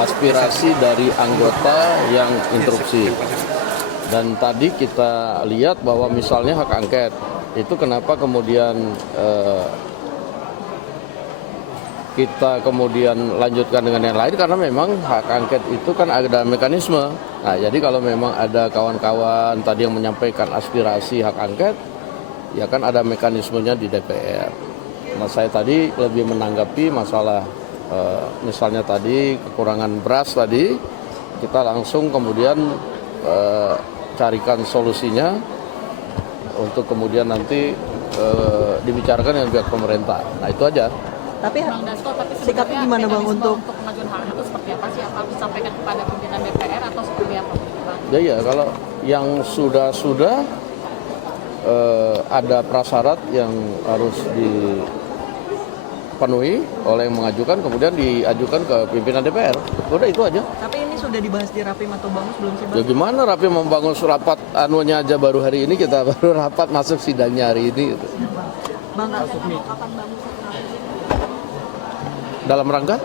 aspirasi dari anggota yang interupsi. Dan tadi kita lihat bahwa misalnya hak angket, itu kenapa kemudian kita kemudian lanjutkan dengan yang lain, karena memang hak angket itu kan ada mekanisme. Nah, jadi kalau memang ada kawan-kawan tadi yang menyampaikan aspirasi hak angket, ya kan ada mekanismenya di DPR. Nah, saya tadi lebih menanggapi masalah misalnya tadi kekurangan beras tadi, kita langsung kemudian carikan solusinya untuk kemudian nanti dibicarakan dengan pihak pemerintah. Nah, itu aja. Tapi Bang Dasko, tapi sikapnya gimana Bang untuk pengajuan hak angket itu seperti apa sih? Apa disampaikan kepada pimpinan DPR atau seperti apa? Ya, kalau yang sudah ada prasyarat yang harus dipenuhi oleh yang mengajukan, kemudian diajukan ke pimpinan DPR. Udah itu aja. tapi ini sudah dibahas di Rapim atau Bamus belum sih Bang? Ya gimana Rapim membangun rapat anunya aja baru hari ini, kita baru rapat masuk sidangnya hari ini. Gitu. Bang, Dalam rangka?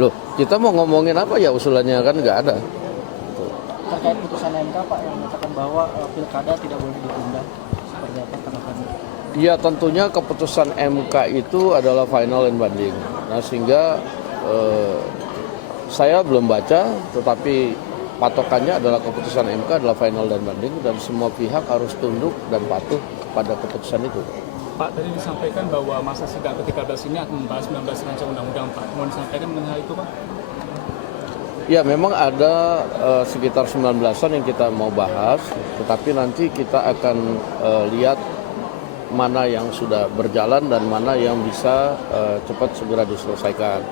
Loh, kita mau ngomongin apa ya, usulannya kan nggak ada. Terkait putusan MK Pak yang mengatakan bahwa pilkada tidak boleh ditunda, seperti apa tanggapannya? Ya tentunya keputusan MK itu adalah final and binding. Nah, sehingga saya belum baca, tetapi patokannya adalah keputusan MK adalah final dan binding, dan semua pihak harus tunduk dan patuh pada keputusan itu. Pak, tadi disampaikan bahwa masa sidang ke-13 ini akan membahas 19 rancangan undang-undang, Pak. Mau disampaikan mengenai hal itu, Pak? Ya, memang ada sekitar 19-an yang kita mau bahas, tetapi nanti kita akan lihat mana yang sudah berjalan dan mana yang bisa cepat segera diselesaikan.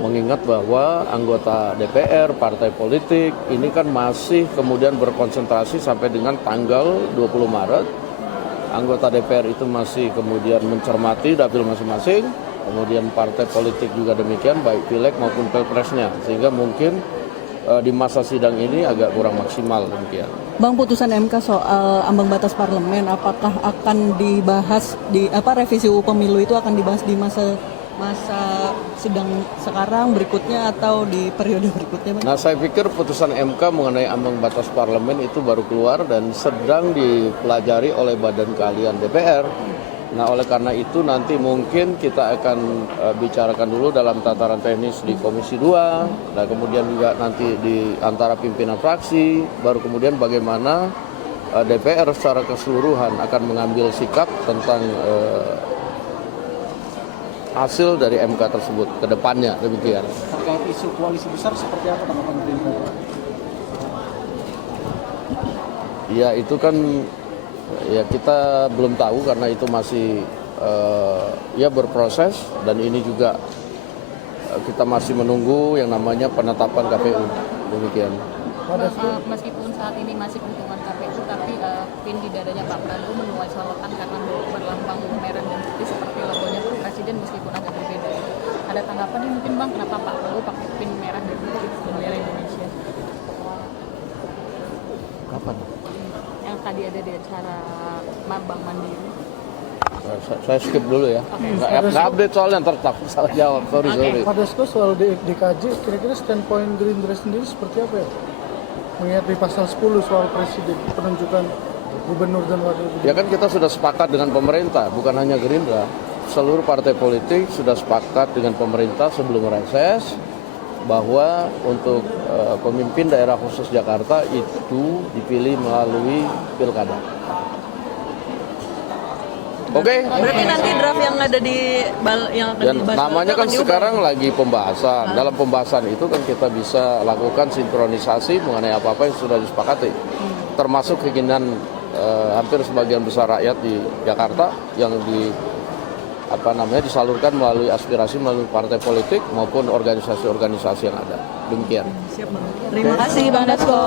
Mengingat bahwa anggota DPR, partai politik, ini kan masih kemudian berkonsentrasi sampai dengan tanggal 20 Maret. Anggota DPR itu masih kemudian mencermati dapil masing-masing, kemudian partai politik juga demikian, baik pileg maupun pilpresnya, sehingga mungkin di masa sidang ini agak kurang maksimal demikian. Bang, putusan MK soal ambang batas parlemen, apakah akan dibahas di revisi UU Pemilu itu akan dibahas di masa sidang sekarang berikutnya atau di periode berikutnya, Bang? Nah, saya pikir putusan MK mengenai ambang batas parlemen itu baru keluar dan sedang dipelajari oleh badan keahlian DPR. Nah, oleh karena itu nanti mungkin kita akan bicarakan dulu dalam tataran teknis di Komisi 2, nah kemudian juga nanti di antara pimpinan fraksi, baru kemudian bagaimana DPR secara keseluruhan akan mengambil sikap tentang hasil dari MK tersebut ke depannya, demikian. Terkait isu koalisi besar seperti apa tanggapan Gerindra? Ya, itu kan ya kita belum tahu karena itu masih ya berproses, dan ini juga kita masih menunggu yang namanya penetapan KPU, demikian. Meskipun saat ini masih perhitungan KPU, tapi pin di dadanya Pak Prabowo menuai sorotan karena berlambang merah dan putih seperti logonya Presiden meskipun agak berbeda. Ada tanggapan nih mungkin Bang, kenapa Pak Prabowo pakai pin merah dan putih bendera Indonesia? Kapan? Yang tadi ada di acara Bank Mandiri. Saya skip dulu ya. Nggak update soalnya, ntar takut salah jawab. Sorry. Pak Dasko, soal DKJ, kira-kira standpoint Gerindra sendiri seperti apa ya? Mengingat di pasal 10 soal presiden, penunjukan gubernur dan wakil gubernur. Ya kan kita sudah sepakat dengan pemerintah, bukan hanya Gerindra. Seluruh partai politik sudah sepakat dengan pemerintah sebelum reses bahwa untuk pemimpin daerah khusus Jakarta itu dipilih melalui pilkada. Oke. Berarti nanti draft yang ada yang akan Dan dibahas namanya itu kan akan diubah? sekarang lagi pembahasan. Dalam pembahasan itu kan kita bisa lakukan sinkronisasi mengenai apa-apa yang sudah disepakati. Termasuk keinginan hampir sebagian besar rakyat di Jakarta yang disalurkan melalui aspirasi melalui partai politik maupun organisasi-organisasi yang ada. Demikian. Siap, Bang. Terima kasih Bang Dasko.